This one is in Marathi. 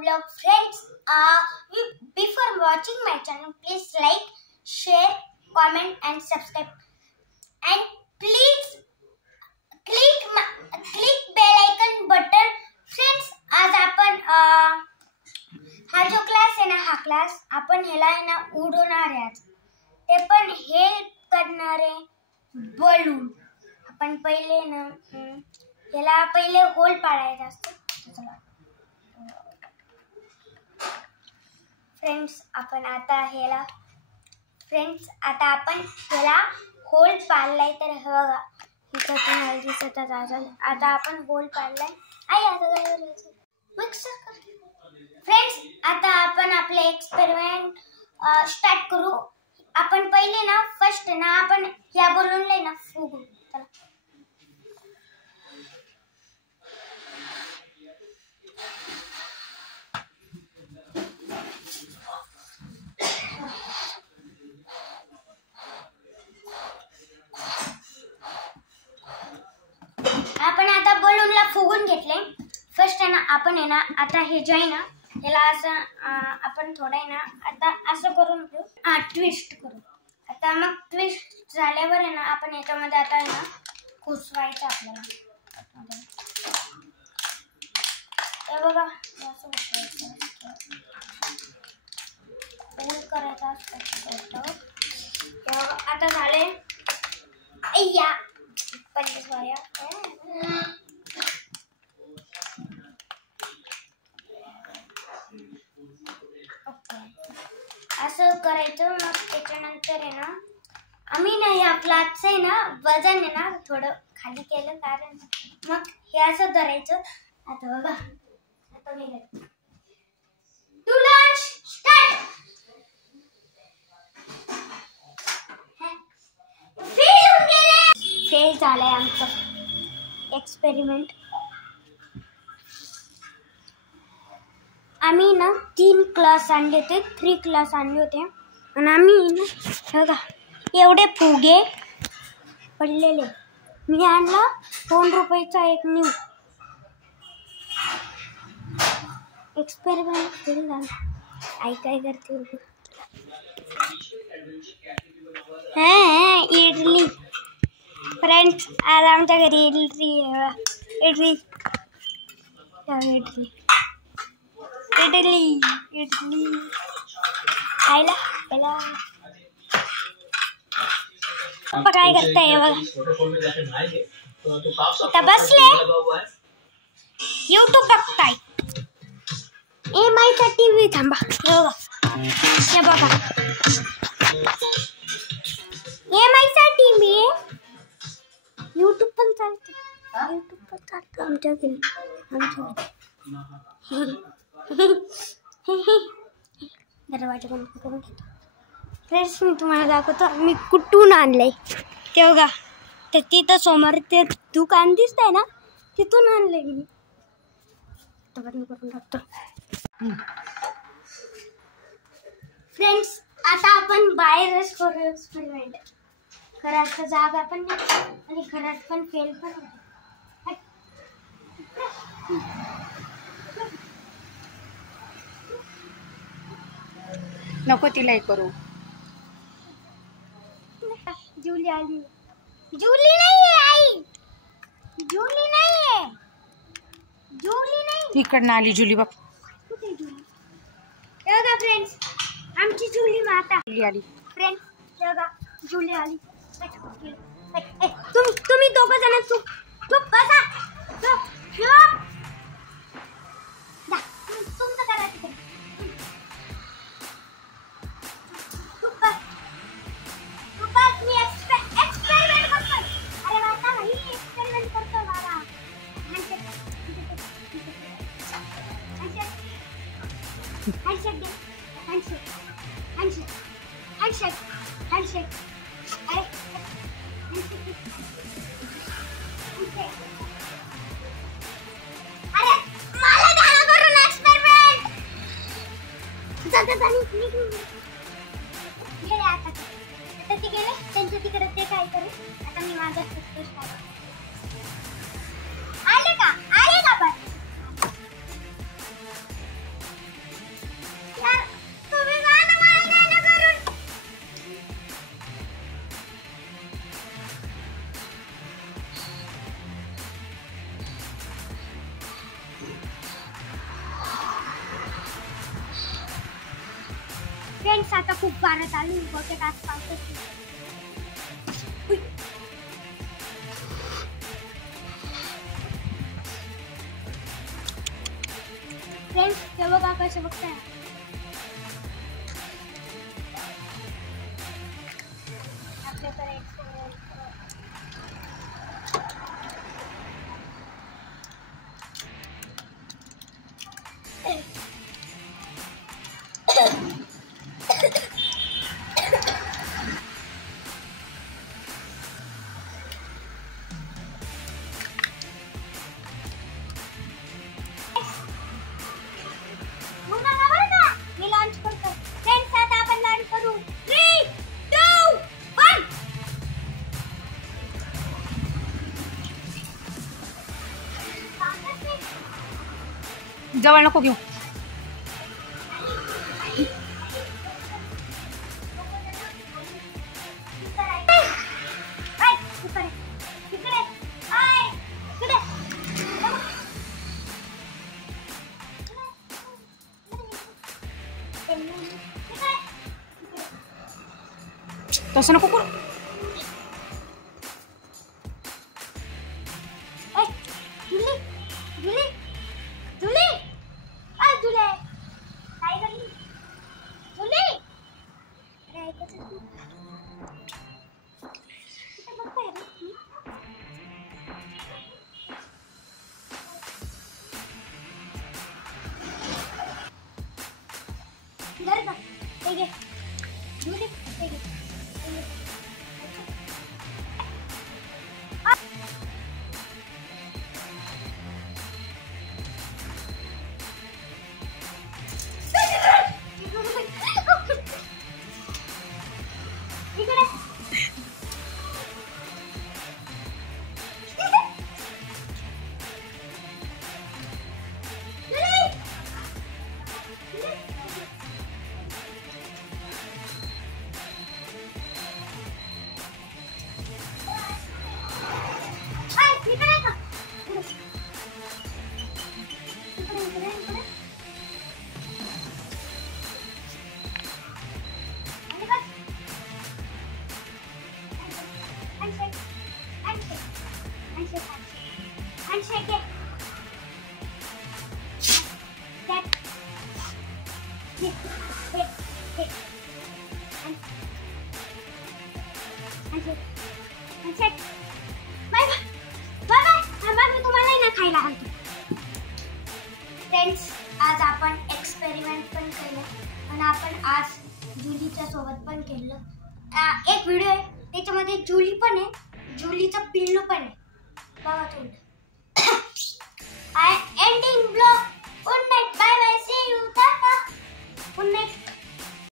vlog. Friends, before watching my channel, please like, share, comment and subscribe. And please click bell icon button. Friends, आज आपण हा जो क्लास आहे ना, हा क्लास आपण ह्याला आहे ना उडवणार आहे आज. ते पण हेल्प करणारे बलून. आपण पहिले ना ह्याला पहिले होल पाडायचा असतो. फ्रेंड्स, आपण आता होल पाडलाय. तर हे बघा, इथं तुम्हाला दिसत असेल. आता आपण होल पाडलाय. आता काय करायचं? मिक्सर कर. फ्रेंड्स, आता आपण आपले एक्सपेरिमेंट स्टार्ट करू. आपण पहिले ना फर्स्ट ना आपण या बलूनला ना फुगू. चला. आपण आता बलूनला फुगून घेतले. फर्स्ट आहे ना आपण आहे ना आता हे जे आहे ना त्याला असं आपण थोडं आहे ना आता असं करून घेऊ. ट्विस्ट करू. आता मग ट्विस्ट झाल्यावर आहे ना आपण याच्यामध्ये आता आहे ना घुसवायचं आपल्याला. हे बघा, असं होल करायचं असतं. आता झाले. अय्या पंचवीस वाया. असं करायचं. मग त्याच्यानंतर आहे ना आम्ही ना या क्लासचं आहे ना वजन आहे ना थोडं खाली केलं, कारण मग हे असं धरायचं. आता बघा, आता मी टू लॉन्च स्टार्ट. फेल झालंय आमचं एक्सपेरिमेंट. आम्ही ना 3 क्लास आणले होते, 3 क्लास आणले होते. आणि आम्ही ना बघा एवढे फुगे पडलेले. मी आणला 2 रुपयाचा एक न्यू. एक्सपेरिमेंट फेल झाला. आई काय करते? इडली. फ्रेंड्स, आज आमच्या घरी इडली खायला पहिला. पप्पा काय करताय बघा. इथं बसले यूट्यूब बघताय. माईचा टीव्ही थांबा. हे बघा, माईचा टीव्ही यूट्यूब पण चालते. आमच्या घरी. दरवाजा बंद करून घेतो. फ्रेंड्स, मी तुम्हाला दाखवतो मी कुठून आणलंय. ते बघा, तर तिथं समोर ते दुकान दिसतंय ना, तिथून आणलंय मी. बंद करून टाकतो. फ्रेंड्स, आता आपण बाहेरच करू एक्सपेरिमेंट. घरात जागा पण नाही आणि घरात पण फेल पण होते. नको तिला करू. जुली आली. जुली नाहीये आई. जुली नाहीये. तिकडनं आली जुली. बघ कुठे जुली? बघा फ्रेंड्स, आमची जुली माता आली. फ्रेंड्स, बघा जुली आली. तुम्ही दोघं जण चुप बसा. तुमचं करा तिथे. मी एक्सपेरिमेंट करतो. अरे बाबा, ही एक्सपेरिमेंट करतो बाबा. हँडशेक. अरे मला गाणं करून एक्सपेरिमेंट. गेले आता ते गेले त्यांच्या तिकडे. ते काय करू आता? मी माझा आले का पण फ्रेंड्स आता खूप वारा चालू आहे, बहुतेक आज पावसाच. फ्रेंड्स ते बघा कसं बघताय. आपल्याकडे मी लॉन्च करतो. फ्रेंड्स आता आपण लॉन्च करू. 3 2 1. जवळ नको घेऊ. तसं नको करू. Handshake it. That. Hit. Handshake. Bye. मी तुम्हाला ना खायला घालतो. फ्रेंड्स आज आपण एक्सपेरिमेंट पण केलं आणि आपण आज जुलीच्या सोबत पण केलं. एक व्हिडिओ आहे त्याच्यामध्ये जुली पण आहे, जुलीचं पिल्लू पण आहे. बघा तुम्ही. I ending vlog. Good night. Bye bye. See you. Tata. Good night.